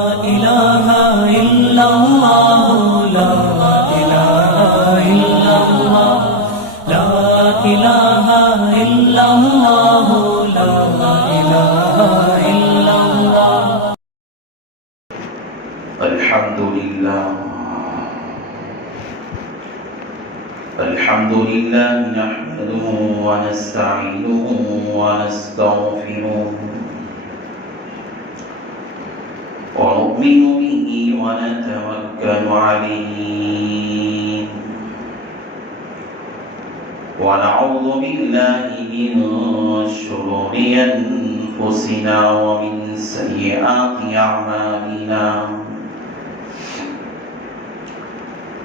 إله إلا الله لا إله إلا الله لا إله إلا الله لا إله إلا الله الحمد لله نحمده ونستعينه ونستغفره ونؤمن به ونتوكل عليه ونعوذ بالله من شرور أنفسنا ومن سيئات أعمالنا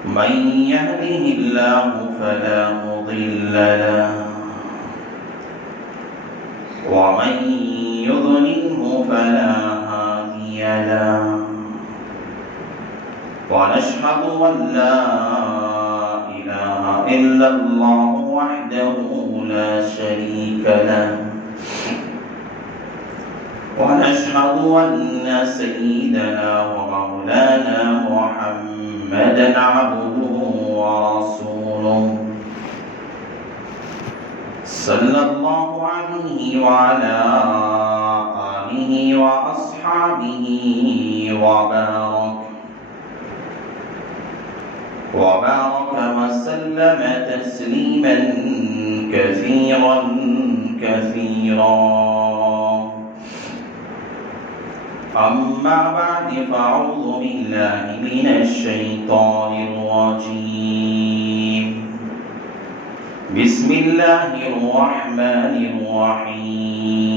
من يهده الله فلا مضل له ومن يضلله فلا هادي له ونشهد أن لا إله إلا الله وحده لا شريك له ونشهد أن سيدنا ومولانا محمدا عبده ورسوله صلى الله عليه وعلى آله وأصحابه وبارك وسلم تسليما كثيرا أما بعد فأعوذ بالله من الشيطان الرجيم بسم الله الرحمن الرحيم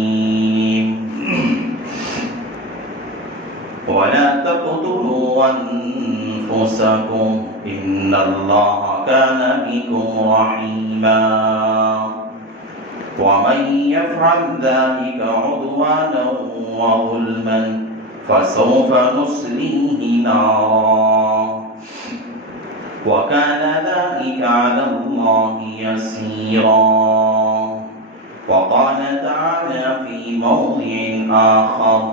ولا تقتلوا أنفسكم إن الله كان بكم رحيما ومن يفعل ذلك عدوانا وظلما فسوف نصليه نارا وكان ذلك على الله يسيرا وقال تعالى في موضع آخر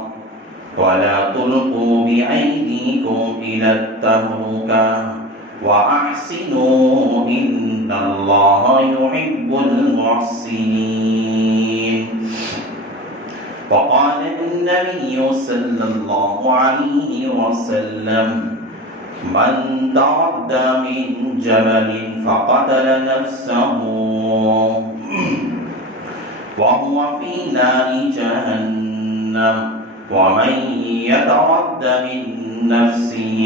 ولا تلقوا بأيديكم إلى التهلكة وأحسنوا إن الله يحب المحسنين وقال النبي صلى الله عليه وسلم من تردى من جبل فقتل نفسه وهو في نار جهنم ومن يترد من نفسه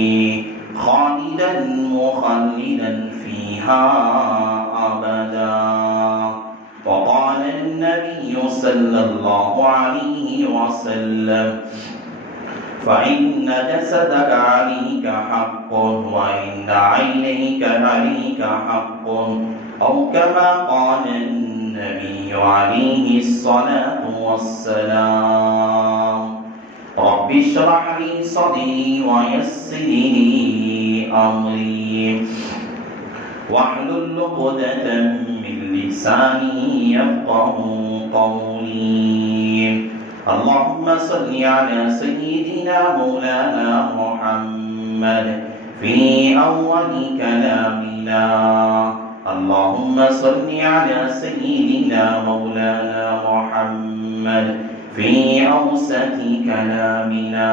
خالدا مخلدا فيها أبدا وقال النبي صلى الله عليه وسلم فإن جسدك عليك حق وإن عينيك عليك حق أو كما قال النبي عليه الصلاة والسلام رب اشرح لي صدري ويسر لي أمري واحلل عقدة من لساني يفقه قولي اللهم صل على سيدنا مولانا محمد في أول كلامنا اللهم صل على سيدنا مولانا محمد في أوسط كلامنا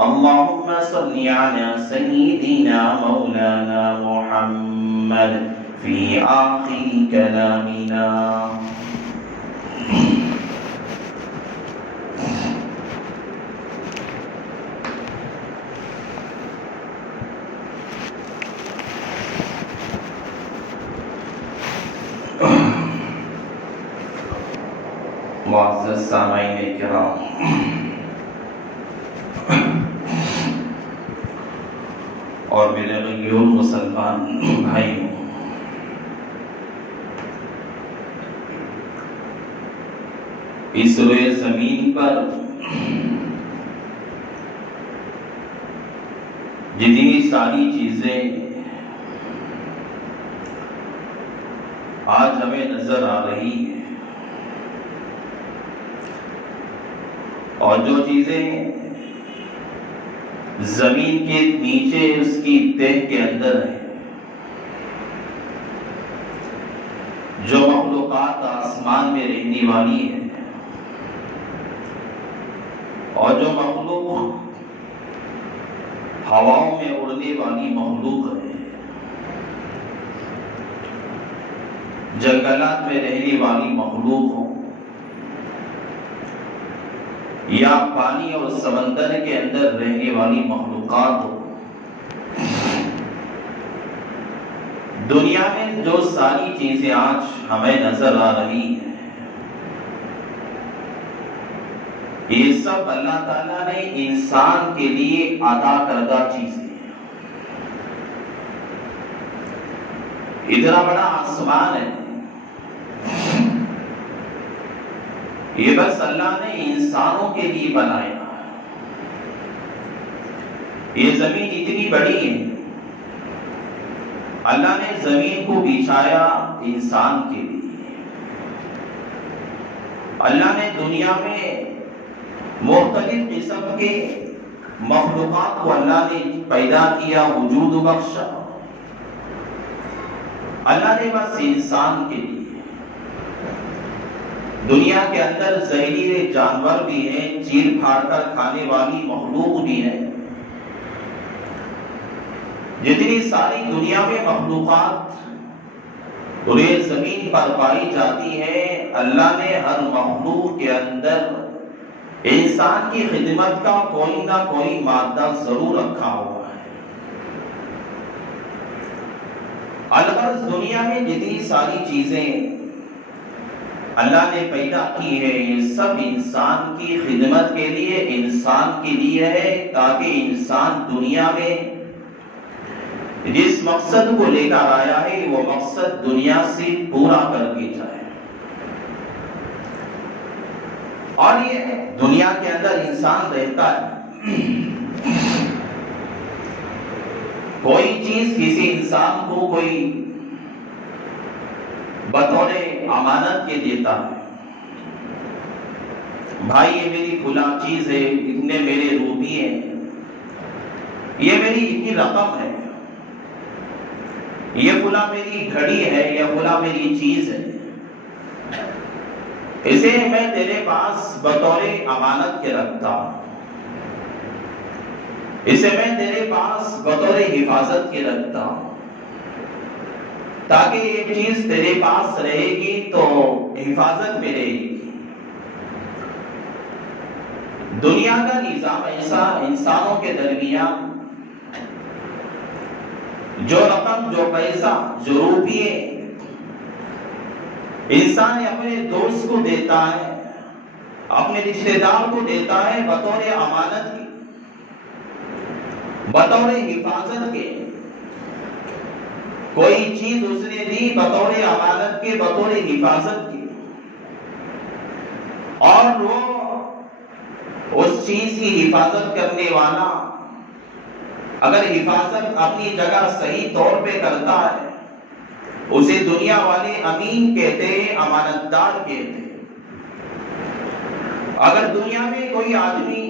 اللهم صل على سيدنا مولانا محمد في آخر كلامنا معزز سامعین کرام اور میرے غیور مسلمان بھائیوں، اس روئے زمین پر جتنی ساری چیزیں آج ہمیں نظر آ رہی ہیں اور جو چیزیں زمین کے نیچے اس کی تہ کے اندر ہے، جو مخلوقات آسمان میں رہنے والی ہے اور جو مخلوق ہواؤں میں اڑنے والی مخلوق ہے، جنگلات میں رہنے والی مخلوق ہو یا پانی اور سمندر کے اندر رہنے والی مخلوقات ہو، دنیا میں جو ساری چیزیں آج ہمیں نظر آ رہی ہیں، یہ سب اللہ تعالیٰ نے انسان کے لیے عطا کردہ چیزیں ہیں۔ اتنا بڑا آسمان ہے، یہ بس اللہ نے انسانوں کے لیے بنایا۔ یہ زمین اتنی بڑی ہے، اللہ نے زمین کو بچھایا انسان کے لیے۔ اللہ نے دنیا میں مختلف قسم کے مخلوقات کو اللہ نے پیدا کیا، وجود بخشا۔ اللہ نے بس انسان کے لیے دنیا کے اندر زہریلے جانور بھی ہیں، چیر پھاڑ کر کھانے والی مخلوق بھی ہے۔ جتنی ساری دنیا میں مخلوقات پورے زمین پر پائی جاتی ہے، اللہ نے ہر مخلوق کے اندر انسان کی خدمت کا کوئی نہ کوئی مادہ ضرور رکھا ہوا ہے۔ الغرض دنیا میں جتنی ساری چیزیں اللہ نے پیدا کی ہے، یہ سب انسان کی خدمت کے لیے، انسان کے لیے ہے، تاکہ انسان دنیا میں جس مقصد کو لے کر آیا ہے وہ مقصد دنیا سے پورا کر کے جائے۔ اور یہ دنیا کے اندر انسان رہتا ہے، کوئی چیز کسی انسان کو کوئی بطور امانت کے دیتا ہے، بھائی یہ میری فلاں چیز ہے، اتنے میرے روپیے ہیں، یہ میری اتنی رقم ہے، یہ فلاں میری گھڑی ہے، یا فلاں میری چیز ہے، اسے میں تیرے پاس بطور امانت کے رکھتا ہوں، اسے میں تیرے پاس بطور حفاظت کے رکھتا ہوں، تاکہ یہ چیز تیرے پاس رہے گی تو حفاظت میں رہے گی۔ دنیا کا نظام ایسا، انسانوں کے درمیان جو رقم، جو پیسہ، جو روپیے انسان اپنے دوست کو دیتا ہے، اپنے رشتہ دار کو دیتا ہے بطور امانت کی، بطور حفاظت کے۔ کوئی چیز اس نے دی بطور امانت کے، بطور حفاظت کی، اور وہ اس چیز کی حفاظت کرنے والا اگر حفاظت اپنی جگہ صحیح طور پہ کرتا ہے، اسے دنیا والے امین کہتے ہیں، امانت دار کہتے ہیں۔ اگر دنیا میں کوئی آدمی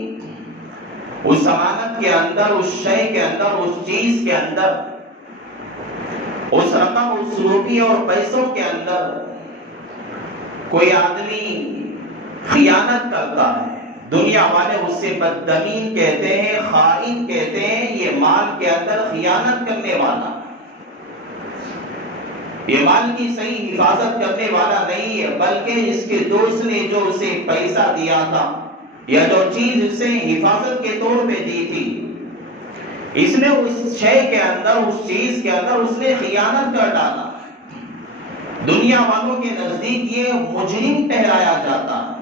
اس امانت کے اندر، اس شے کے اندر، اس چیز کے اندر، اس رقم، اس روپیے اور پیسوں کے اندر کوئی آدمی خیانت کرتا ہے، دنیا والے اس سے بددمین کہتے ہیں، خائن کہتے ہیں، یہ مال کے اندر خیانت کرنے والا، یہ مال کی صحیح حفاظت کرنے والا نہیں ہے، بلکہ اس کے دوست نے جو اسے پیسہ دیا تھا یا جو چیز اسے حفاظت کے طور پہ دی تھی، اس نے اس شے کے اندر، اس چیز کے اندر اس نے خیانت کر ڈالا۔ دنیا والوں کے نزدیک یہ مجرم ٹھہرایا جاتا ہے،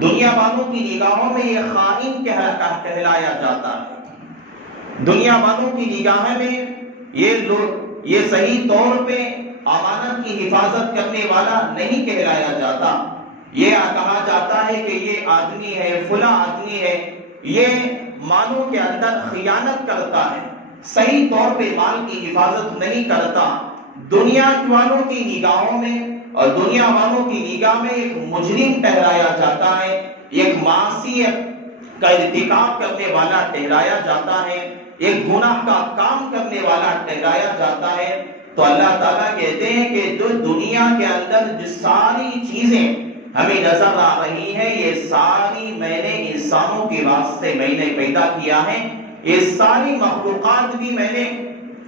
دنیا والوں کی نگاہوں میں یہ خائن کہلایا جاتا ہے، دنیا والوں کی نگاہ میں یہ صحیح طور پہ امانت کی حفاظت کرنے والا نہیں کہلایا جاتا۔ یہ کہا جاتا ہے کہ یہ آدمی ہے، فلاں آدمی ہے، یہ مالوں کے اندر خیانت کرتا ہے، صحیح طور پہ مال کی حفاظت نہیں کرتا۔ دنیا والوں کی نگاہوں میں اور دنیا والوں کی نگاہ میں ایک مجرم ٹھہرایا جاتا ہے، ایک معصیت کا ارتکاب کرنے والا ٹھہرایا جاتا ہے، ایک گناہ کا کام کرنے والا ٹھہرایا جاتا ہے، تو اللہ تعالیٰ کہتے ہیں کہ جو دنیا کے اندر جو ساری چیزیں ہمیں نظر آ رہی ہیں، یہ ساری میں نے انسانوں کے واسطے میں نے پیدا کیا ہے، یہ ساری مخلوقات بھی میں نے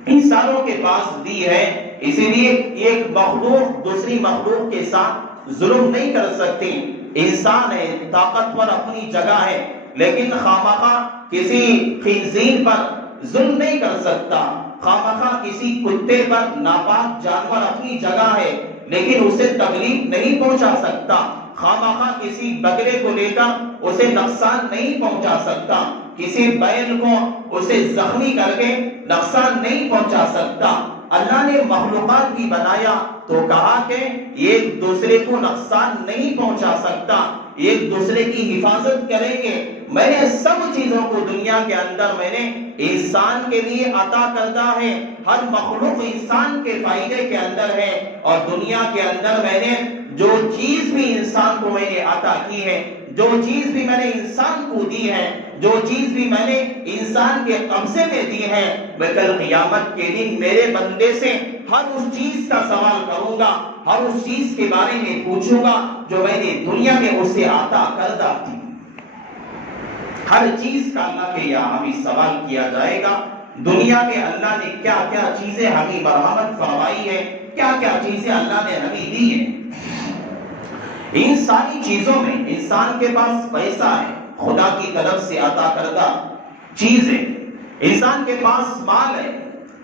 انسانوں کے پاس دی ہے، اسی لیے ایک مخلوق دوسری مخلوق کے ساتھ ظلم نہیں کر سکتی۔ انسان ہے، طاقتور اپنی جگہ ہے، لیکن خامخواہ کسی خنزیر پر ظلم نہیں کر سکتا، خامخواہ کسی کتے پر ناپاک جانور اپنی جگہ ہے لیکن اسے تکلیف نہیں پہنچا سکتا، خامخواہ کسی بکرے کو لے کر اسے نقصان نہیں پہنچا سکتا، کسی بیل کو اسے زخمی کر کے نقصان نہیں پہنچا سکتا۔ اللہ نے مخلوقات بھی بنایا تو کہا کہ ایک دوسرے کو نقصان نہیں پہنچا سکتا، ایک دوسرے کی حفاظت کریں گے۔ میں نے سب چیزوں کو دنیا کے اندر میں نے انسان کے لیے عطا کرتا ہے، ہر مخلوق انسان کے فائدے کے اندر ہے، اور دنیا کے اندر میں نے جو چیز بھی انسان کو میں نے عطا کی ہے، جو چیز بھی میں نے انسان کو دی ہے، جو چیز بھی میں نے انسان کے قبضے میں دی ہے، میں کل قیامت کے دن میرے بندے سے ہر اس چیز کا سوال کروں گا، ہر اس چیز کے بارے میں پوچھوں گا جو میں نے دنیا میں اسے عطا کردہ تھی۔ ہر چیز کا اللہ کے یہاں ہمیں سوال کیا جائے گا، دنیا میں اللہ نے کیا کیا چیزیں ہمیں مرحمت فرمائی ہے، کیا کیا چیزیں اللہ نے ہمیں دی ہیں۔ ان ساری چیزوں میں انسان کے پاس پیسہ ہے، خدا کی طرف سے عطا کردہ چیز ہے، انسان کے پاس مال ہے،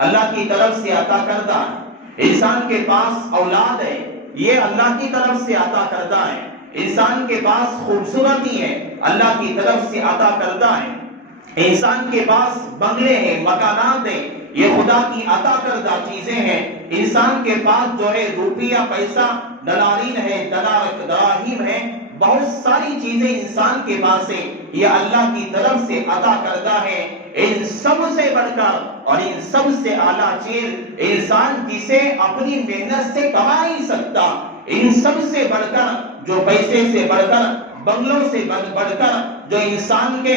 اللہ کی طرف سے عطا کردہ ہے، انسان کے پاس اولاد ہے، یہ اللہ کی طرف سے عطا کردہ ہے، انسان کے پاس خوبصورتی ہے، اللہ کی طرف سے عطا کردہ ہے، انسان کے پاس بنگلے ہیں، مکانات ہیں، یہ خدا کی عطا کردہ چیزیں ہیں، انسان کے پاس جو ہے روپیہ پیسہ دنارین ہے، دراہیم ہے، بہت ساری چیزیں انسان کے پاس ہیں، یہ اللہ کی طرف سے عطا کردہ ہے۔ ان سب سے بڑھ کر اور ان سب سے اعلیٰ چیز انسان جسے اپنی محنت سے کما نہیں سکتا، ان سب سے بڑھ کر جو پیسے سے بڑھ کر، بنگلوں سے بڑھ کر، جو انسان کے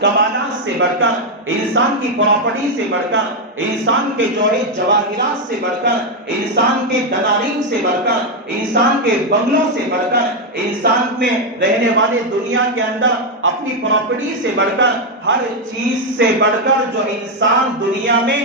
کمالات سے بڑھ کر، انسان کی پراپرٹی سے بڑھ کر، انسان کے جو ہے جواہرات سے بڑھ کر، انسان کے دنارین سے بڑھ کر، انسان کے بنگلوں سے بڑھ کر، انسان میں رہنے والے دنیا کے اندر اپنی پراپرٹی سے بڑھ کر، ہر چیز سے بڑھ کر جو انسان دنیا میں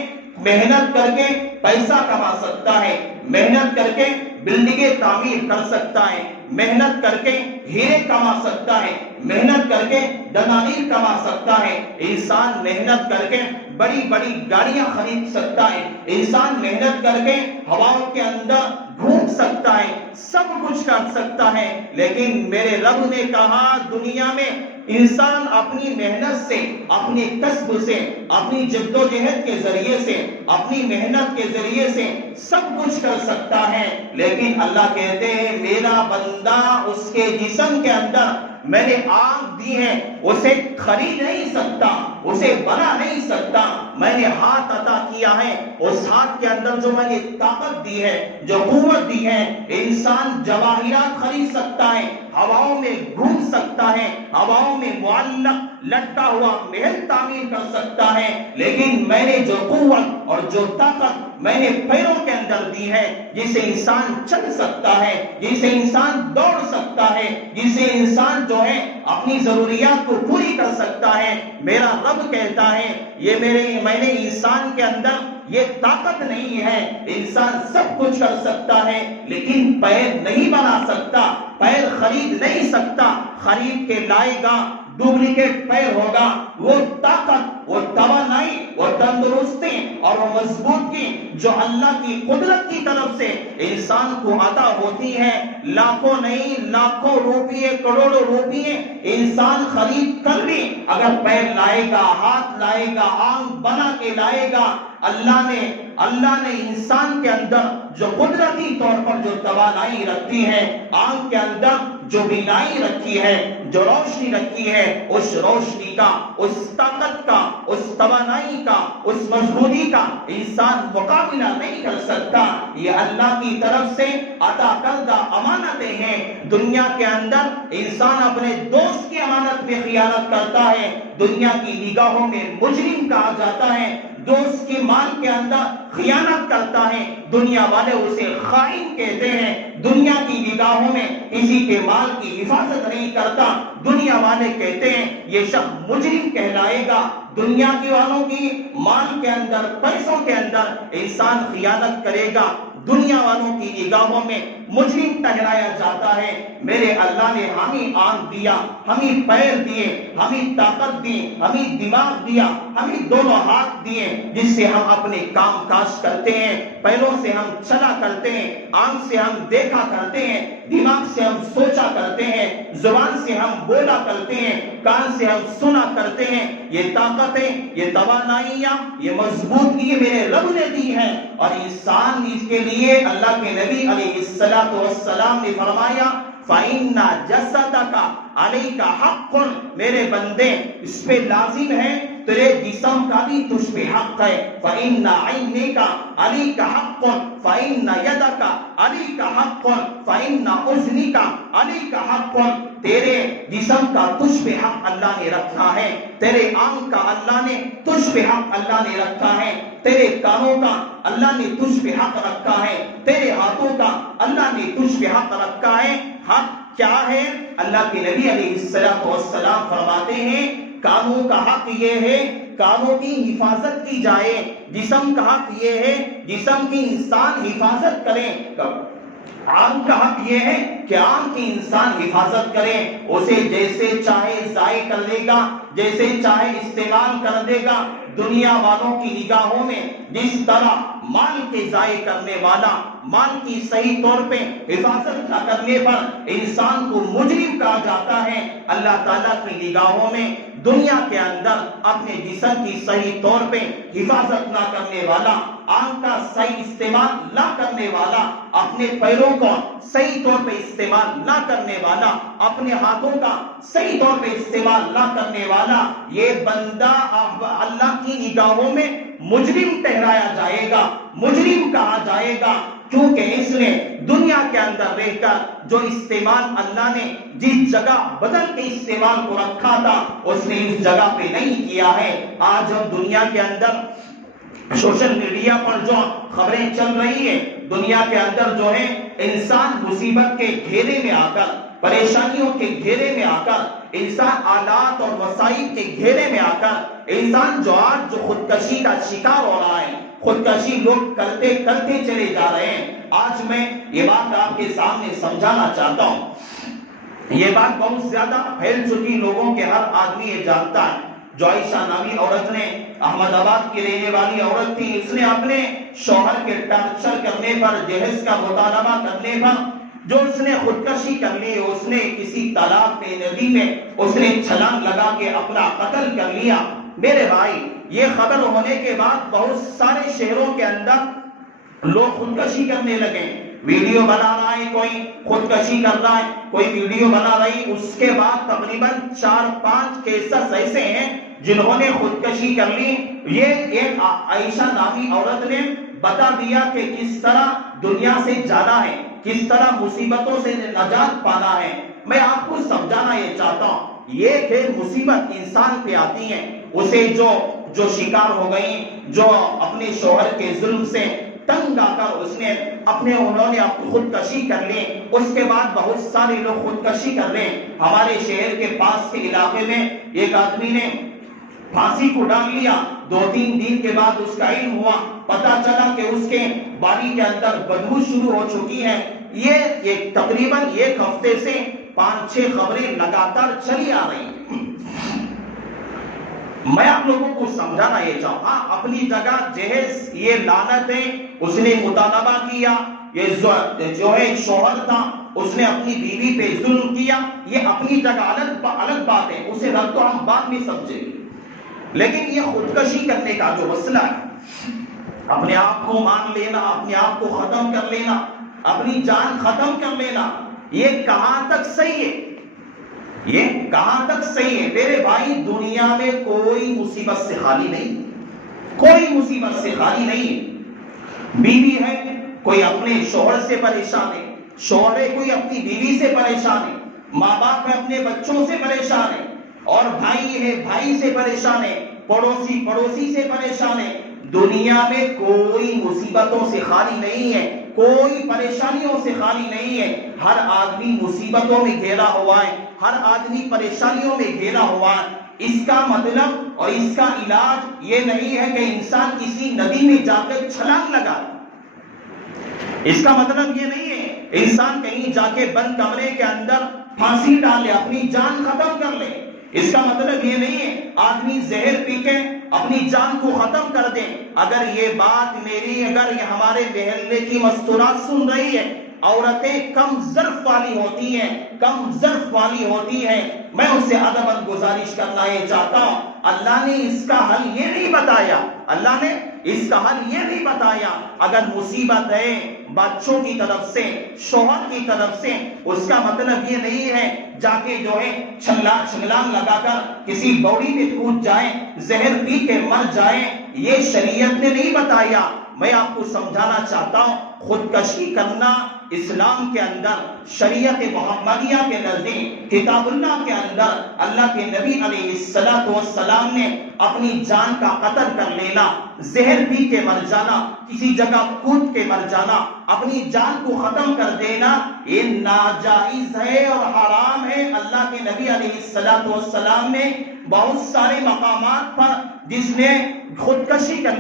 محنت کر کے پیسہ کما سکتا ہے، محنت کر کے بلڈنگیں تعمیر کر سکتا ہے، محنت کر کے ہیرے کما سکتا ہے، محنت کر کے دنانیر کما سکتا ہے، انسان محنت کر کے بڑی بڑی گاڑیاں خرید سکتا ہے، انسان محنت کر کے ہواؤں کے اندر گھوم سکتا ہے، سب کچھ کر سکتا ہے، لیکن میرے رب نے کہا دنیا میں انسان اپنی محنت سے، اپنے کسب سے، اپنی جد و جہد کے ذریعے سے، اپنی محنت کے ذریعے سے سب کچھ کر سکتا ہے، لیکن اللہ کہتے ہیں میرا بندہ اس کے جسم کے اندر میں نے آنکھ دی ہے، اسے خرید نہیں سکتا، اسے بنا نہیں سکتا، میں نے ہاتھ عطا کیا ہے، اس ہاتھ کے اندر جو میں نے طاقت دی ہے، جو قوت دی ہے، انسان جواہرات خرید سکتا ہے، ہواؤں میں گھوم سکتا ہے، ہواؤں میں معلق لٹکا ہوا محل تعمیر کر سکتا ہے، لیکن میں نے جو قوت اور جو طاقت میں نے پیروں کے اندر دی ہے، جسے انسان چل سکتا ہے، جسے انسان دوڑ سکتا ہے، جسے انسان جو ہے اپنی ضروریات کو پوری کر سکتا ہے، میرا رب کہتا ہے یہ میں نے انسان کے اندر یہ طاقت نہیں ہے، انسان سب کچھ کر سکتا ہے لیکن پیر نہیں بنا سکتا، پیر خرید نہیں سکتا، خرید کے لائے گا ڈپلیکیٹ پیر ہوگا، وہ طاقت، وہ توانائی، وہ تندرستی اور وہ مضبوطی جو اللہ کی قدرت کی طرف سے انسان کو عطا ہوتی ہے، لاکھوں نہیں لاکھوں روپیے، کروڑوں روپیے انسان خرید کر بھی اگر پیر لائے گا، ہاتھ لائے گا، آنکھ بنا کے لائے گا، اللہ نے انسان کے اندر جو قدرتی طور پر جو توانائی رکھتی ہے، آنکھ کے اندر جو بینائی رکھی ہے، جو روشنی رکھی ہے، اس روشنی کا، اس طاقت کا، اس توانائی کا، اس مضبوطی کا انسان مقابلہ نہیں کر سکتا۔ یہ اللہ کی طرف سے عطا کردہ امانتیں ہیں۔ دنیا کے اندر انسان اپنے دوست کی امانت میں خیانت کرتا ہے، دنیا کی نگاہوں میں مجرم کہا جاتا ہے۔ دوست کے مال کے اندر خیانت کرتا ہے، دنیا والے اسے خائن کہتے ہیں۔ دنیا کی نگاہوں میں کسی کے مال کی حفاظت نہیں کرتا، دنیا والے کہتے ہیں یہ شخص مجرم کہلائے گا۔ دنیا کے والوں کی مال کے اندر، پیسوں کے اندر انسان خیانت کرے گا، دنیا والوں کی نگاہوں میں مجرم ٹھہرایا جاتا ہے۔ میرے اللہ نے ہمیں آنکھ دیا، ہمیں پیر دیے، ہمیں طاقت دی، ہمیں دماغ دیا، ہمیں دونوں ہاتھ دیے جس سے ہم اپنے کام کاج کرتے ہیں، پیروں سے ہم چلا کرتے ہیں، آنکھ سے ہم دیکھا کرتے ہیں، دماغ سے ہم سوچا کرتے ہیں، زبان سے ہم بولا کرتے ہیں، کان سے ہم سنا کرتے ہیں۔ یہ طاقتیں، یہ توانائیاں، یہ مضبوطی میرے رب نے دی ہے، اور انسان اس کے لیے اللہ کے نبی علیہ السلام نے فرمایا فَإِنَّ جَسَدَكَ عَلَيْكَ حَقٌّ، میرے بندے اس پہ لازم ہے، تیرے جسم کا بھی تجھ پہ حق ہے۔ فَإِنَّ عَيْنِكَ عَلَيْكَ حَقٌّ فَإِنَّ يَدَكَ عَلَيْكَ حَقٌّ فَإِنَّ أُذْنِكَ عَلَيْكَ حَقٌّ، تیرے جسم کا تجھ پہ حق اللہ نے رکھا ہے، تیرے آنکھ کا اللہ نے تجھ پہ حق اللہ نے رکھا ہے، تیرے کانوں کا اللہ نے تجھ پہ حق رکھا ہے، تیرے ہاتھوں کا اللہ نے تجھ پہ حق رکھا ہے۔ حق کیا ہے؟ اللہ کے نبی علیہ السلام فرماتے ہیں کانوں کا حق یہ ہے کانوں کی حفاظت کی جائے، جسم کا حق یہ ہے جسم کی انسان حفاظت کرے، آنکھ کا حق یہ ہے کہ آنکھ کی انسان حفاظت کرے، اسے جیسے چاہے ضائع کر لے گا، جیسے چاہے استعمال کر دے گا۔ دنیا والوں کی نگاہوں میں جس طرح مال کے ضائع کرنے والا، مال کی صحیح طور پہ حفاظت نہ کرنے پر انسان کو مجرم کہا جاتا ہے، اللہ تعالیٰ کی نگاہوں میں دنیا کے اندر اپنے جسم کی صحیح طور پہ حفاظت نہ کرنے والا، آنکھ کا صحیح استعمال نہ کرنے والا، اپنے پیروں کو صحیح طور پہ استعمال نہ کرنے والا، اپنے ہاتھوں کا صحیح طور پہ استعمال نہ کرنے والا، یہ بندہ اللہ کی نگاہوں میں مجرم ٹھہرایا جائے گا، مجرم کہا جائے گا، کیونکہ اس نے دنیا کے اندر رہ کر جو استعمال اللہ نے جس جگہ بدل کے استعمال کو رکھا تھا اس نے اس جگہ پہ نہیں کیا ہے۔ آج ہم دنیا کے اندر سوشل میڈیا پر جو خبریں چل رہی ہیں، دنیا کے اندر جو ہے انسان مصیبت کے گھیرے میں آ کر، پریشانیوں کے گھیرے میں آ کر، انسان آلات اور وسائل کے گھیرے میں آ کر انسان جو آج جو خودکشی کا شکار ہو رہا ہے، خودکشی لوگ کرتے کرتے چلے جا رہے ہیں۔ آج میں یہ بات آپ کے سامنے سمجھانا چاہتا ہوں، یہ بات بہت زیادہ پھیل چکی، لوگوں کے ہر آدمی یہ جانتا ہے۔ جو عائشہ نامی عورت نے، احمد آباد کی رہنے والی عورت تھی، اس نے اپنے شوہر کے ٹارچر کرنے پر، جہیز کا مطالبہ کرنے پر جو اس نے خودکشی کر لی، اس نے کسی تالاب میں، ندی میں اس نے چھلانگ لگا کے اپنا قتل کر لیا۔ میرے بھائی، یہ خبر ہونے کے بعد بہت سارے شہروں کے اندر لوگ خودکشی کرنے لگے، ویڈیو بنا رہا ہے، کوئی خودکشی کر رہا ہے، کوئی ویڈیو بنا رہی۔ اس کے بعد تقریباً 4-5 کیسز ایسے ہیں جنہوں نے خودکشی کر لی۔ یہ ایک عائشہ نامی عورت نے بتا دیا کہ کس طرح دنیا سے جانا ہے، کس طرح مصیبتوں سے نجات پانا ہے۔ میں آپ کو سمجھانا یہ چاہتا ہوں، یہ کہ مصیبت انسان پہ آتی ہے، اسے جو شکار ہو گئی، جو اپنے شوہر کے ظلم سے تنگ آ کر انہوں نے خودکشی کر لی۔ اس کے بعد بہت سارے لوگ خودکشی کر لیں۔ ہمارے شہر کے پاس کے علاقے میں ایک آدمی نے پھانسی کو ڈال لیا، 2-3 دن کے بعد اس کا علم ہوا، پتا چلا کہ اس کے باڈی کے اندر بدبو شروع ہو چکی ہے۔ یہ تقریباً 1 ہفتے سے 5-6 خبریں لگاتار چلی آ رہی ہیں۔ میں آپ لوگوں کو سمجھانا یہ چاہتا ہوں، اپنی جگہ جہیز یہ لعنت ہے، اس نے مطالبہ کیا، یہ جو ہے شوہر تھا، اس نے اپنی بیوی پہ ظلم کیا، یہ اپنی جگہ الگ بات ہے، اسے رد تو ہم بعد میں سمجھیں گے۔ لیکن یہ خودکشی کرنے کا جو مسئلہ ہے، اپنے آپ کو مان لینا، اپنے آپ کو ختم کر لینا، اپنی جان ختم کر لینا، یہ کہاں تک صحیح ہے؟ یہ کہاں تک صحیح ہے؟ میرے بھائی دنیا میں کوئی مصیبت سے خالی نہیں، کوئی مصیبت سے خالی نہیں ہے۔ بیوی ہے، کوئی اپنے شوہر سے پریشان ہے، شوہر ہے کوئی اپنی بیوی سے پریشان ہے، ماں باپ ہے اپنے بچوں سے پریشان ہے، اور بھائی ہے بھائی سے پریشان ہے، پڑوسی پڑوسی سے پریشان ہے۔ دنیا میں کوئی مصیبتوں سے خالی نہیں ہے، کوئی پریشانیوں سے خالی نہیں ہے۔ ہر آدمی مصیبتوں میں گھیرا ہوا ہے، ہر آدمی پریشانیوں میں گھیرا ہوا ہے۔ اس کا مطلب اور اس کا علاج یہ نہیں ہے کہ انسان کسی ندی میں جا کے چھلانگ لگا، اس کا مطلب یہ نہیں ہے انسان کہیں جا کے بند کمرے کے اندر پھانسی ڈالے، اپنی جان ختم کر لے۔ اس کا مطلب یہ نہیں ہے آدمی زہر پی کے اپنی جان کو ختم کر دے۔ اگر یہ بات میری، اگر یہ ہمارے محلے کی مستورات سن رہی ہے، عورتیں کم ظرف والی ہوتی ہیں، کم ظرف والی ہوتی ہیں، میں ان سے ادباً گزارش کرنا یہ چاہتا ہوں، اللہ نے اس کا حل یہ نہیں بتایا، اللہ نے اس کا حل یہ نہیں بتایا۔ اگر مصیبت ہے بچوں کی طرف سے، شوہر کی طرف سے، اس کا مطلب یہ نہیں ہے جا کے جو ہے چھلانگ لگا کر کسی بوڑی میں کود جائیں، زہر پی کے مر جائیں، یہ شریعت نے نہیں بتایا۔ میں آپ کو سمجھانا چاہتا ہوں خودکشی کرنا اسلام کے اندر، شریعت محمدیہ کے نزدیک، کتاب اللہ کے اندر اللہ کے نبی علیہ السلام نے اپنی جان کا قتل کر لینا، زہر پی کے مر جانا، کسی جگہ کود کے مر جانا، اپنی جان کو ختم کر دینا، یہ ناجائز ہے اور حرام ہے۔ اللہ کے نبی علیہ السلام نے بہت سارے مقامات پر جس نے خودکشی کر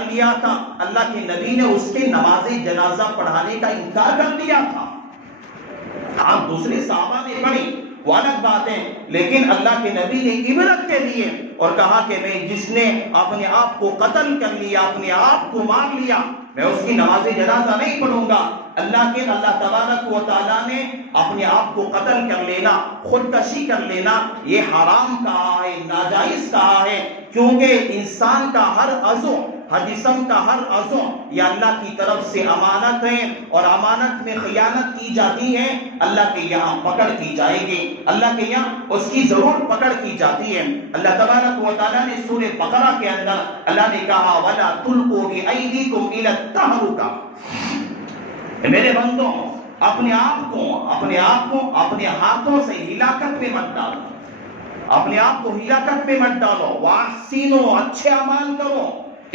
لیا تھا، اللہ کے نبی نے اس کے نماز جنازہ پڑھانے کا انکار کر دیا تھا۔ آپ دوسرے صحابہ نے پڑھی وہ الگ بات ہے، لیکن اللہ کے نبی نے عبرت کے لیے اور کہا کہ میں جس نے اپنے آپ کو قتل کر لیا، اپنے آپ کو مار لیا، میں اس کی نماز جنازہ نہیں پڑھوں گا۔ اللہ تبارک و تعالیٰ نے اپنے آپ کو قتل کر لینا، خودکشی کر لینا، یہ حرام کہا ہے، ناجائز کہا ہے، کیونکہ انسان کا ہر عضو، ہر جسم کا ہر عضو یہ اللہ کی طرف سے امانت ہے، اور امانت میں خیانت کی جاتی ہے اللہ کے یہاں پکڑ کی جائے گی، اللہ کے یہاں اس کی ضرور پکڑ کی جاتی ہے۔ اللہ تبارک و تعالیٰ نے سورہ بقرہ کے اندر اللہ نے کہا وَلَا تُلْقُوا بِأَيْدِيكُمْ إِلَى التَّهْلُكَةِ، میرے بندوں اپنے آپ کو اپنے ہاتھوں سے ہلاکت میں مت ڈالو، اپنے آپ کو ہلاکت میں مت ڈالو، وَأَحْسِنُوا، اچھے اعمال کرو،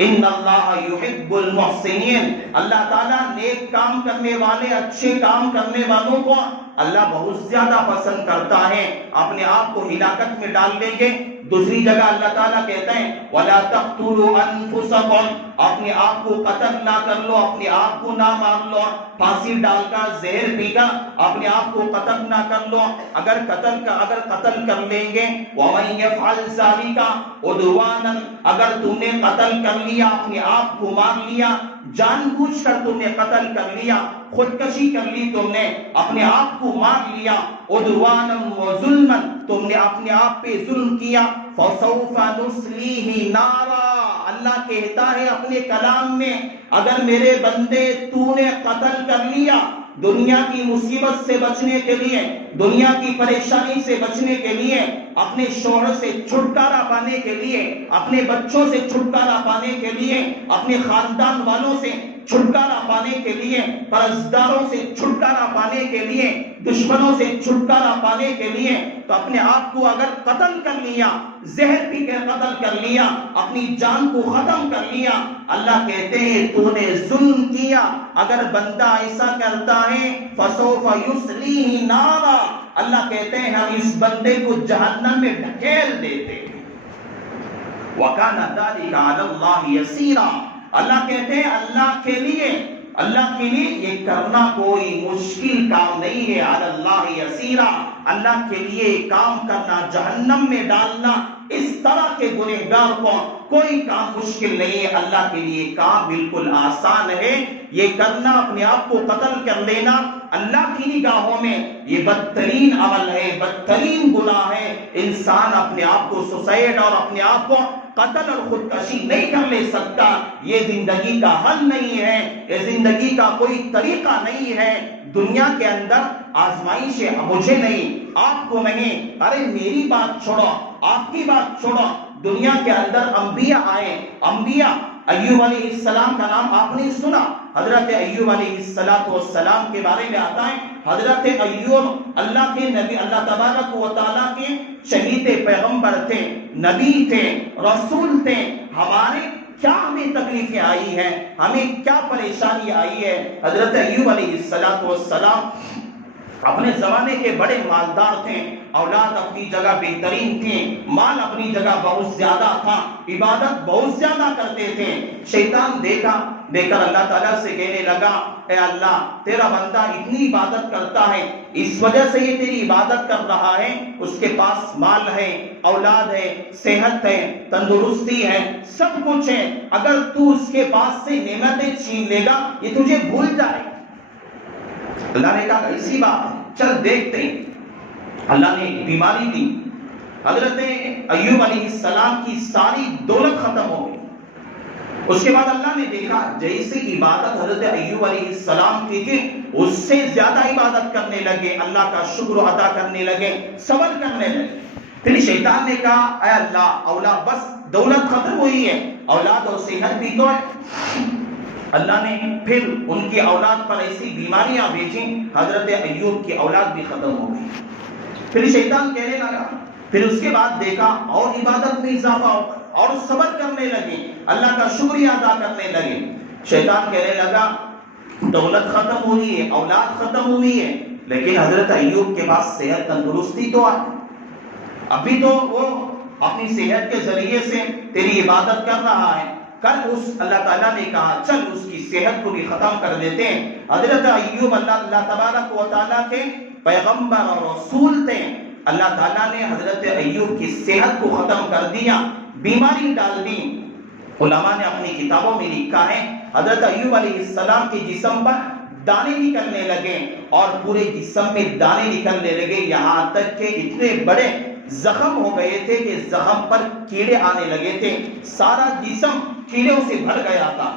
ان اللہ یحب المحسنین، اللہ تعالیٰ نیک کام کرنے والے، اچھے کام کرنے والوں کو اللہ بہت زیادہ پسند کرتا ہے۔ اپنے آپ کو ہلاکت میں ڈال دیں گے۔ دوسری جگہ اللہ تعالیٰ کہتے ہیں وَلَا تَقْتُلُوا أَنفُسَكُمْ، اپنے آپ کو قتل نہ کر لو، اپنے آپ کو نہ مار لو، پھانسی ڈال کر، زہر پی کر اپنے آپ کو قتل نہ کر لو۔ اگر قتل کر لیں گے وَمَن يَفْعَلْ ذَلِكَ عُدْوَانًا، اگر تم نے قتل کر لیا، اپنے آپ کو مار لیا، جان بوجھ کر تم نے قتل کر لیا، خودکشی کر لی، تم نے اپنے آپ کو مار لیا، عدوانًا وظلمًا، تم نے اپنے آپ پہ ظلم کیا، فَسَوْفَ نُصْلِيهِ نَارًا، اللہ کہتا ہے اپنے کلام میں اگر میرے بندے تو نے قتل کر لیا، دنیا کی مصیبت سے بچنے کے لیے، دنیا کی پریشانی سے بچنے کے لیے، اپنے شوہر سے چھٹکارا پانے کے لیے، اپنے بچوں سے چھٹکارا پانے کے لیے، اپنے خاندان والوں سے چھٹکارا پانے کے لیے، پرستاروں سے چھٹکارا پانے کے لیے، دشمنوں سے چھٹکارا پانے کے لیے، تو اپنے آپ کو اگر قتل کر لیا، زہر پی کے قتل کر لیا، اپنی جان کو ختم کر لیا، اللہ کہتے ہیں تو نے ظلم کیا۔ اگر بندہ ایسا کرتا ہے فَسَوْفَ يُصْلِيهِ نَارًا، اللہ کہتے ہیں ہم اس بندے کو جہنم میں ڈھکیل دیتے ہیں۔ وَكَانَ ذَلِكَ عَلَى اللَّهِ يَسِيرًا، اللہ کہتے ہیں اللہ کے لیے یہ کرنا کوئی مشکل کام نہیں ہے۔ عَلَى اللَّهِ يَسِيرًا، اللہ کے لیے کام کرنا، جہنم میں ڈالنا اس طرح کے گنہگار کو کوئی کام مشکل نہیں ہے، اللہ کے لیے کام بالکل آسان ہے۔ یہ کرنا، اپنے آپ کو قتل کر لینا، اللہ کی نگاہوں میں یہ بدترین عمل ہے، بدترین گناہ ہے۔ انسان اپنے آپ کو سوسائڈ اور اپنے آپ کو قتل اور خودکشی نہیں کر لے سکتا، یہ زندگی کا حل نہیں ہے، یہ زندگی کا کوئی طریقہ نہیں ہے۔ دنیا کے اندر آزمائش ہے، مجھے نہیں، آپ کو نہیں، ارے میری بات چھوڑو، آپ کی بات چھوڑو، دنیا کے اندر انبیاء آئے، انبیاء ایوب علیہ السلام کا نام آپ نے سنا، حضرت ایوب علیہ السلام کے بارے میں آتا ہے حضرت ایوب اللہ کے نبی، اللہ تبارک و تعالیٰ کے شہید پیغمبر تھے، نبی تھے، رسول تھے، ہمارے کیا ہمیں تکلیفیں آئی ہیں، ہمیں کیا پریشانی آئی ہے۔ حضرت ایوب علیہ السلام اپنے زمانے کے بڑے مالدار تھے، اولاد اپنی جگہ بہترین تھی، مال اپنی جگہ بہت زیادہ تھا، عبادت بہت زیادہ کرتے تھے۔ شیطان دیکھا، دیکھ کر اللہ تعالیٰ سے کہنے لگا، اے اللہ تیرا بندہ اتنی عبادت کرتا ہے، اس وجہ سے یہ تیری عبادت کر رہا ہے، اس کے پاس مال ہے، اولاد ہے، صحت ہے، تندرستی ہے، سب کچھ ہے، اگر تو اس کے پاس سے نعمتیں چھین لے گا یہ تجھے بھول جائے۔ اللہ نے کہا ایسی بات ہے، چل دیکھتے ہیں۔ اللہ نے ایک بیماری دی، حضرت ایوب علیہ السلام کی ساری دولت ختم ہو گئی۔ اس کے بعد اللہ نے دیکھا جیسی عبادت حضرت ایوب علیہ السلام کی تھی اس سے زیادہ عبادت کرنے لگے، اللہ کا شکر ادا کرنے لگے، صبر کرنے لگے۔ پھر شیطان نے کہا اے اللہ اولاد، بس دولت ختم ہوئی ہے، اولاد اور صحت بھی تو ہے۔ اللہ نے پھر ان کی اولاد پر ایسی بیماریاں بھیجیں، حضرت ایوب کی اولاد بھی ختم ہو گئی۔ پھر شیطان کہنے لگا، پھر اس کے بعد دیکھا اور عبادت میں اضافہ ہو اور صبر کرنے لگے، اللہ کا شکریہ ادا کرنے لگے۔ شیطان کہنے لگا دولت ختم ہوئی ہے، اولاد ختم ہوئی ہے، لیکن حضرت ایوب کے پاس صحت تندرستی تو ہے، ابھی تو وہ اپنی صحت کے ذریعے سے تیری عبادت کر رہا ہے، کل اس اللہ تعالیٰ نے کہا چل اس کی صحت کو بھی ختم کر دیتے ہیں۔ حضرت ایوب اللہ تبارک و تعالیٰ کے پیغمبر اور رسول تھے، اللہ تعالیٰ نے حضرت ایوب کی صحت کو ختم کر دیا، بیماری ڈال دی۔ علماء نے اپنی کتابوں میں لکھا ہے حضرت ایوب علیہ السلام کے جسم پر دانے نکلنے لگے اور پورے جسم میں دانے نکلنے لگے، یہاں تک کہ اتنے بڑے زخم ہو گئے تھے کہ زخم پر کیڑے آنے لگے تھے، سارا جسم کیڑوں سے بھر گیا تھا۔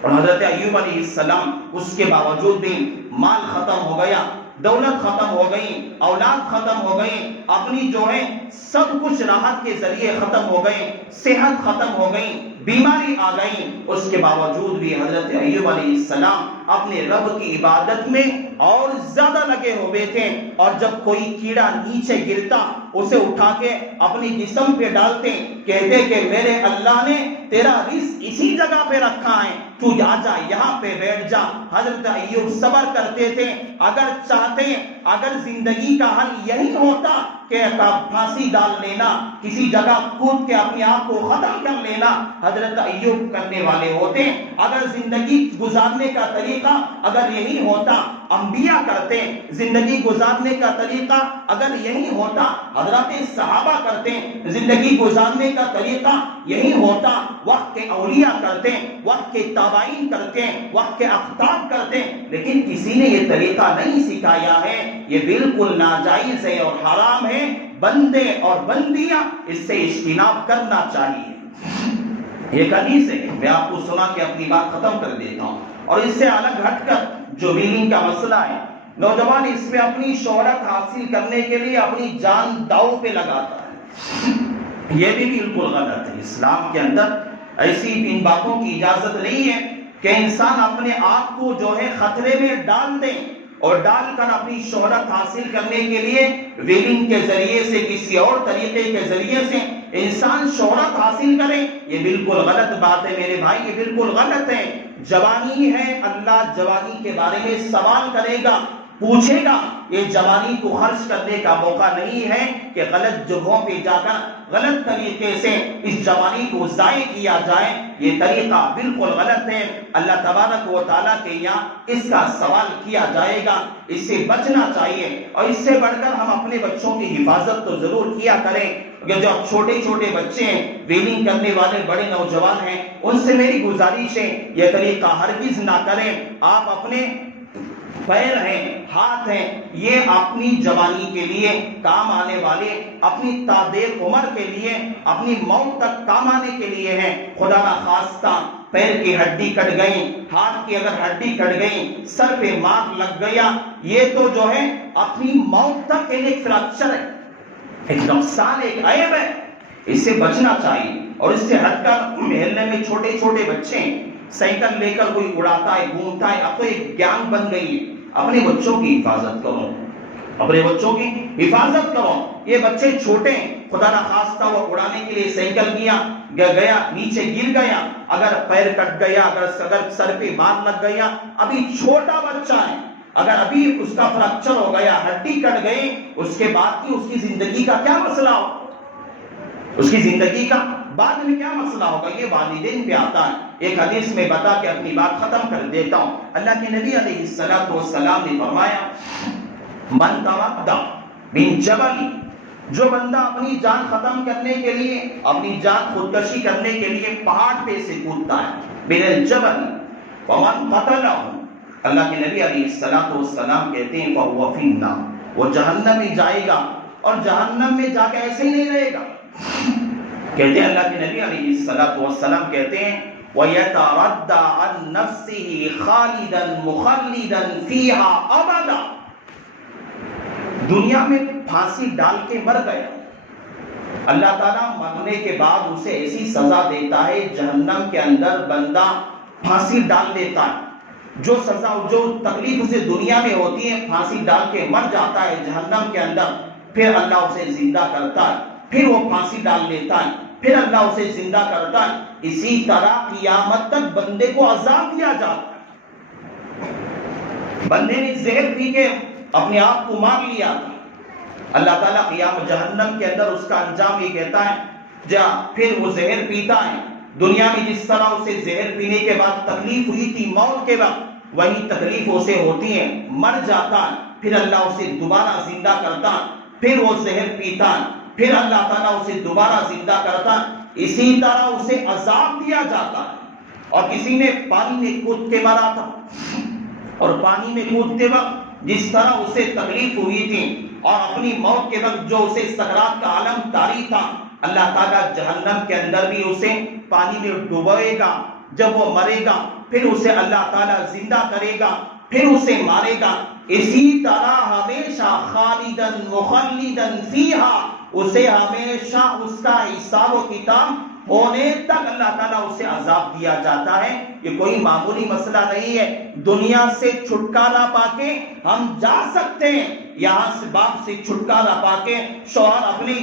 اور حضرت ایوب علیہ السلام اس کے باوجود بھی مال ختم ہو گیا، دولت ختم ہو گئی، اولاد ختم ہو گئی، اپنی جو ہے سب کچھ راحت کے ذریعے ختم ہو گئے، صحت ختم ہو گئی، بیماری آ گئی، اس کے باوجود بھی حضرت ایوب علیہ السلام اپنے رب کی عبادت میں اور زیادہ لگے ہوئے تھے، اور جب کوئی کیڑا نیچے گرتا اسے اٹھا کے اپنی جسم پہ ڈالتے، کہتے کہ میرے اللہ نے تیرا رزق اسی جگہ پہ رکھا ہے، تو آ جا یہاں پہ بیٹھ جا۔ حضرت ایوب صبر کرتے تھے، اگر چاہتے اگر زندگی کا حل یہی ہوتا کہ پھانسی ڈال لینا، کسی جگہ کود کے اپنے آپ کو ختم کر لینا، حضرت ایوب کرنے والے ہوتے۔ اگر زندگی گزارنے کا طریقہ اگر یہی ہوتا انبیاء کرتے، زندگی گزارنے کا طریقہ اگر یہی ہوتا حضرت صحابہ کرتے، زندگی گزارنے کا طریقہ یہی ہوتا وقت کے اولیاء کرتے، وقت کے تابعین کرتے، وقت کے اقطاب کرتے، لیکن کسی نے یہ طریقہ نہیں سکھایا ہے، یہ بالکل ناجائز ہے اور حرام ہے، بندے اور بندیاں اس سے اجتناب کرنا چاہیے۔ یہ حدیث ہے، میں آپ کو سنا کے اپنی بات ختم کر دیتا ہوں۔ اور اس سے الگ ہٹ کر جو ویلنگ کا مسئلہ ہے، نوجوان اس میں اپنی شہرت حاصل کرنے کے لیے اپنی جان داؤ پہ لگاتا ہے، یہ بھی بالکل غلط ہے۔ اسلام کے اندر ایسی ان باتوں کی اجازت نہیں ہے کہ انسان اپنے آپ کو جو ہے خطرے میں ڈال دے، اور ڈال کر اپنی شہرت حاصل کرنے کے لیے ویلنگ کے ذریعے سے کسی اور طریقے کے ذریعے سے انسان شہرت حاصل کرے، یہ بالکل غلط بات ہے میرے بھائی، یہ بالکل غلط ہے۔ جوانی ہے، اللہ جوانی کے بارے میں سوال کرے گا، پوچھے گا، یہ جوانی کو خرچ کرنے کا موقع نہیں ہے کہ غلط جگہوں پہ جا کر غلط طریقے سے اس جوانی کو ضائع کیا جائے، یہ طریقہ بالکل غلط ہے۔ اللہ تبارک و تعالیٰ کے یہاں اس کا سوال کیا جائے گا، اس سے بچنا چاہیے، اور اس سے بڑھ کر ہم اپنے بچوں کی حفاظت تو ضرور کیا کریں۔ جو چھوٹے چھوٹے بچے ہیں، ویلنگ کرنے والے بڑے نوجوان ہیں، ان سے میری گزارش ہے یہ طریقہ ہرگز نہ کریں۔ آپ اپنے پیر ہیں، ہاتھ ہیں، یہ اپنی جوانی کے لیے کام آنے والے، اپنی تادیر عمر کے لیے، اپنی موت تک کام آنے کے لیے ہیں۔ خدا نہ خواستہ پیر کی ہڈی کٹ گئی، ہاتھ کی اگر ہڈی کٹ گئی، سر پہ مار لگ گیا، یہ تو جو ہے اپنی موت تک کے لیے ایک فریکچر ہے، ایک نقصان، ایک عیب ہے، اس سے بچنا چاہیے۔ اور اس سے ہٹ کر محلے میں چھوٹے چھوٹے بچے سائیکل لے کر کوئی اڑاتا ہے، گھومتا ہے، اب تو ایک گینگ بن گئی ہے۔ اپنے بچوں کی حفاظت کرو، اپنے بچوں کی حفاظت کرو۔ یہ بچے چھوٹے ہیں، خدا نہ خواستہ وہ اڑانے کے لیے سائیکل گیا نیچے گر گیا، اگر پیر کٹ گیا، اگر سر پہ مار لگ گیا، ابھی چھوٹا بچہ ہے، اگر ابھی اس کا فریکچر ہو گیا، ہڈی کٹ گئی، اس کے بعد کی اس کی زندگی کا کیا مسئلہ ہو، اس کی زندگی کا بعد میں کیا مسئلہ ہوگا، یہ والدین پہ آتا ہے۔ ایک حدیث میں بتا کے اپنی بات ختم کر دیتا ہوں۔ اللہ کے نبی علیہ السلام نے فرمایا، من تودع من جبل، جو بندہ اپنی جان ختم کرنے کے لیے، اپنی جان خودکشی کرنے کے لیے پہاڑ پہ سے کودتا ہے، من الجبل ومن قتلہ، اللہ کے نبی علیہ السلام کہتے ہیں فهو فی النار، وہ جہنم میں جائے گا، اور جہنم میں جا کے ایسے ہی نہیں رہے گا۔ کہتے ہیں اللہ کے نبی علیہ السلام کہتے ہیں وَيَتَرَدَّى عَن نَفْسِهِ خَالِدًا مُخَلِّدًا فِيهَا أَبَدًا، دنیا میں پھانسی ڈال کے مر گیا، اللہ تعالیٰ مرنے کے بعد اسے ایسی سزا دیتا ہے، جہنم کے اندر بندہ پھانسی ڈال دیتا ہے، جو سزا جو تکلیف اسے دنیا میں ہوتی ہے، پھانسی ڈال کے مر جاتا ہے جہنم کے اندر، پھر اللہ اسے زندہ کرتا ہے، پھر وہ پھانسی ڈال دیتا ہے، پھر اللہ اسے زندہ کرتا ہے۔ اسی طرح قیامت تک بندے کو عذاب دیا جاتا ہے۔ بندے نے زہر پی کے اپنے آپ کو مار لیا، اللہ تعالیٰ قیامت جہنم کے اندر اس کا انجام یہ کہتا ہے، پھر وہ زہر پیتا ہے، دنیا میں جس طرح اسے زہر پینے کے بعد تکلیف ہوئی تھی موت کے وقت، وہی تکلیف اسے ہوتی ہے، مر جاتا ہے، پھر اللہ اسے دوبارہ زندہ کرتا ہے، پھر وہ زہر پیتا ہے، پھر اللہ تعالیٰ اسے دوبارہ زندہ کرتا ہے، اسی طرح اسے عذاب دیا جاتا ہے۔ اور کسی نے پانی میں کود کے مرا تھا، اور پانی میں کودتے وقت جس طرح اسے تکلیف ہوئی تھی، اور اپنی موت کے وقت جو اسے سکرات کا عالم طاری تھا، اللہ تعالیٰ جہنم کے اندر بھی اسے پانی میں ڈبوئے گا، جب وہ مرے گا پھر اسے اللہ تعالیٰ زندہ کرے گا، پھر اسے مارے گا، اسی طرح ہمیشہ خالدن مخلدن فیہا، اسے ہمیشہ اس کا حساب و کتاب ہونے تک اللہ تعالیٰ اسے عذاب دیا جاتا ہے۔ یہ کوئی معمولی مسئلہ نہیں ہے۔ دنیا سے چھٹکارا پا کے ہم جا سکتے ہیں، یہاں سے باپ سے چھٹکارا پا کے، شوہر اپنی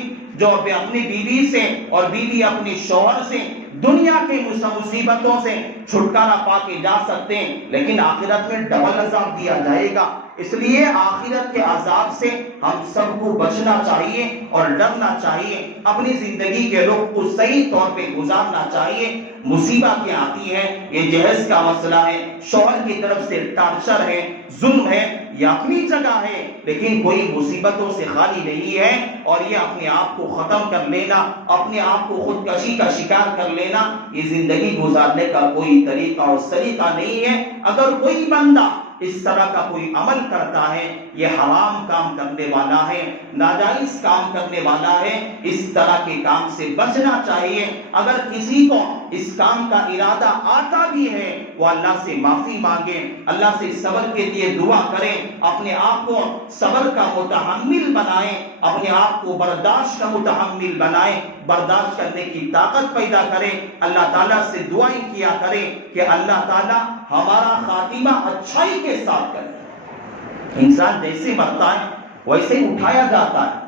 بیوی سے، اور بیوی اپنے شوہر سے، دنیا کے مصیبتوں سے چھٹکارا پا کے جا سکتے ہیں، لیکن آخرت میں ڈبل عذاب دیا جائے گا۔ اس لیے آخرت کے عذاب سے ہم سب کو بچنا چاہیے اور ڈرنا چاہیے، اپنی زندگی کے رخ کو صحیح طور پہ گزارنا چاہیے۔ مصیبت کیا آتی ہے، یہ جہیز کا مسئلہ ہے، شوہر کی طرف سے ٹارچر ہے، ظلم ہے، یہ اپنی جگہ ہے، لیکن کوئی مصیبتوں سے خالی نہیں ہے، اور یہ اپنے آپ کو ختم کر لینا، اپنے آپ کو خودکشی کا شکار کر لینا، یہ زندگی گزارنے کا کوئی طریقہ اور سلیقہ نہیں ہے۔ اگر کوئی بندہ اس طرح کا کوئی عمل کرتا ہے، یہ حرام کام کرنے والا ہے، ناجائز کام کرنے والا ہے، اس طرح کے کام سے بچنا چاہیے۔ اگر کسی کو اس کام کا ارادہ آتا بھی ہے، وہ اللہ سے معافی مانگے، اللہ سے صبر کے لیے دعا کریں، اپنے آپ کو صبر کا متحمل بنائیں، اپنے آپ کو برداشت کا متحمل بنائیں، برداشت کرنے کی طاقت پیدا کریں، اللہ تعالیٰ سے دعائیں کیا کریں کہ اللہ تعالیٰ ہمارا خاتمہ اچھائی کے ساتھ کرے۔ انسان جیسے مرتا ہے ویسے اٹھایا جاتا ہے،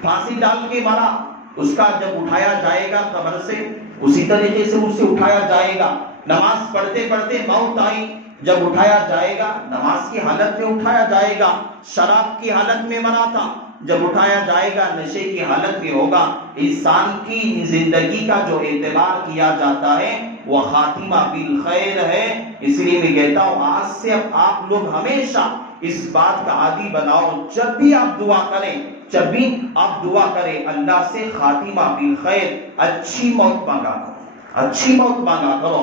پھانسی ڈال کے مرا، اس کا جب اٹھایا جائے گا قبر سے، اسی طریقے سے اسے اٹھایا جائے گا۔ نماز پڑھتے پڑھتے موت آئی، جب اٹھایا جائے گا نماز کی حالت میں اٹھایا جائے گا۔ شراب کی حالت میں مرا تھا، جب اٹھایا جائے گا نشے کی حالت میں ہوگا۔ انسان کی زندگی کا جو اعتبار کیا جاتا ہے وہ خاتمہ بالخیر ہے۔ اس لیے میں کہتا ہوں آج سے اب آپ لوگ ہمیشہ اس بات کا عادی بناؤ، جب بھی آپ دعا کریں اللہ سے خاتمہ بالخیر، اچھی موت مانگا کرو، اچھی موت مانگا کرو۔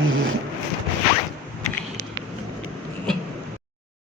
Mm-hmm.